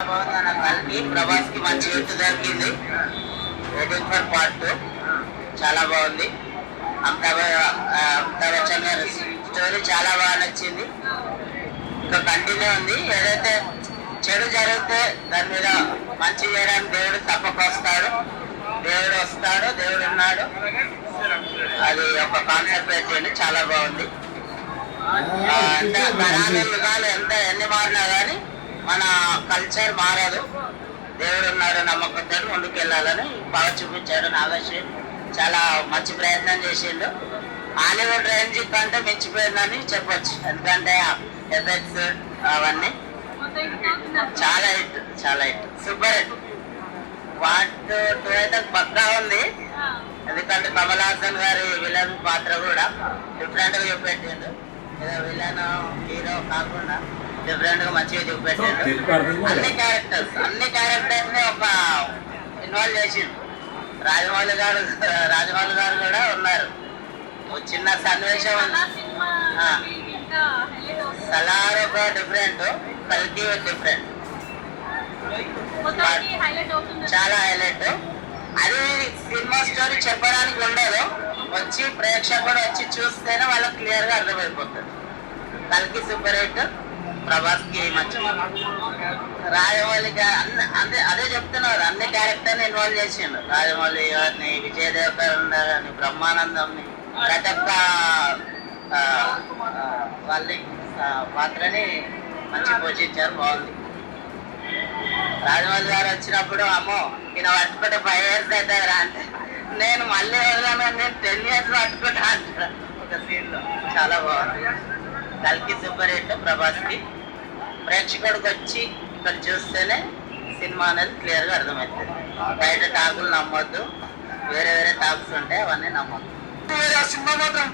బాగుంది. ప్రభాస్ కి మంచి హిట్ దొరికింది. వెయిటింగ్ ఫర్ పార్ట్ 2 చాలా బాగుంది. అమితాబ్ బచ్చన్ గారి స్టోరీ చాలా బాగా నచ్చింది. ఇంకా కంటిన్యూ ఉంది. ఏదైతే చెడు జరిగితే దాని మీద మంచి చేయడానికి దేవుడు తప్పక వస్తాడు. దేవుడు ఉన్నాడు. అది ఒక కాన్సెప్ట్ అయితే చాలా బాగుంది. అంటే యుగాలు ఎన్ని మారినా కానీ మన కల్చర్ మారదు. దేవుడు ఉన్నాడు, నమ్మకంతో ముందుకెళ్ళాలని బాగా చూపించాడు. నాగశ్రీ చాలా మంచి ప్రయత్నం చేసిండు. హాలీవుడ్ రేంజ్ కంటే మించిపోయిందని చెప్పొచ్చు. ఎందుకంటే ఎఫెక్ట్స్ అవన్నీ చాలా హిట్ సూపర్ హిట్. పార్ట్ 2 అయితే పక్కా ఉంది. ఎందుకంటే కమల్ హాసన్ గారి విలన్ పాత్ర కూడా డిఫరెంట్ గా చూపెట్టిండు. ఏదో విలన్ హీరో కాకుండా డిఫరెంట్ గా మంచిగా చూపెట్టిండు. అన్ని క్యారెక్టర్స్ ని ఒక ఇన్వాల్వ్ చేసిండు. రాజమౌళి గారు కూడా ఉన్నారు. చిన్న సన్నివేశం సలార్ ఒక డిఫరెంట్, కల్కి డిఫరెంట్, చాలా హైలైట్. అది సినిమా స్టోరీ చెప్పడానికి ఉండదు. ప్రేక్షకుడు వచ్చి చూస్తేనే వాళ్ళకి క్లియర్ గా అర్థమైపోతుంది. కల్కి సూపర్ హిట్. ప్రభాస్ కి మంచి. రాజమౌళి అదే చెప్తున్నారు. అన్ని క్యారెక్టర్ని ఇన్వాల్వ్ చేసిండు. రాజమౌళి గారిని, విజయ్ దేవరకొండ గారిని, బ్రహ్మానందంని, ప్రతి ఒక్క వాళ్ళ పాత్రని మంచి పోషించారు. బాగుంది. రాజమౌళి గారు వచ్చినప్పుడు అమ్మో ఈయన పట్టుకుంటే 5 years అవుతారా అంటే, నేను మళ్ళీ వెళ్దాను, నేను 10 years పట్టుకుంటా అంటారు ఒక సీన్ లో. చాలా బాగుంది. కల్కి సూపర్ హిట్. ప్రభాస్ కి ప్రేక్షకుడికి వచ్చి ఇక్కడ చూస్తేనే సినిమా అనేది క్లియర్ గా అర్థమవుతుంది. బయట టాకులు నమ్మొద్దు. వేరే టాక్స్ ఉంటాయి, అవన్నీ నమ్మొద్దు. సినిమా మాత్రం